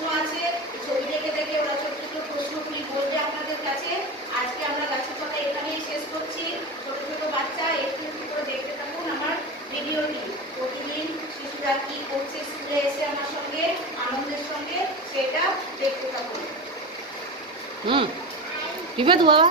প্রশ্ন আছে, ছবি দেখে দেখে ওরা ছোট ছোট প্রশ্নগুলি বলবে আপনাদের কাছে। আজকে আমরা গাছের কথা এখানেই শেষ করছি। ছোট ছোট বাচ্চা একটু একটু করে দেখতে থাকুন আমার ভিডিওটি। প্রতিদিন শিশুরা কি করছে স্কুলে এসে আমার সঙ্গে আনন্দের সঙ্গে, সেটা দেখতে থাকুন। টিপে তো বাবা।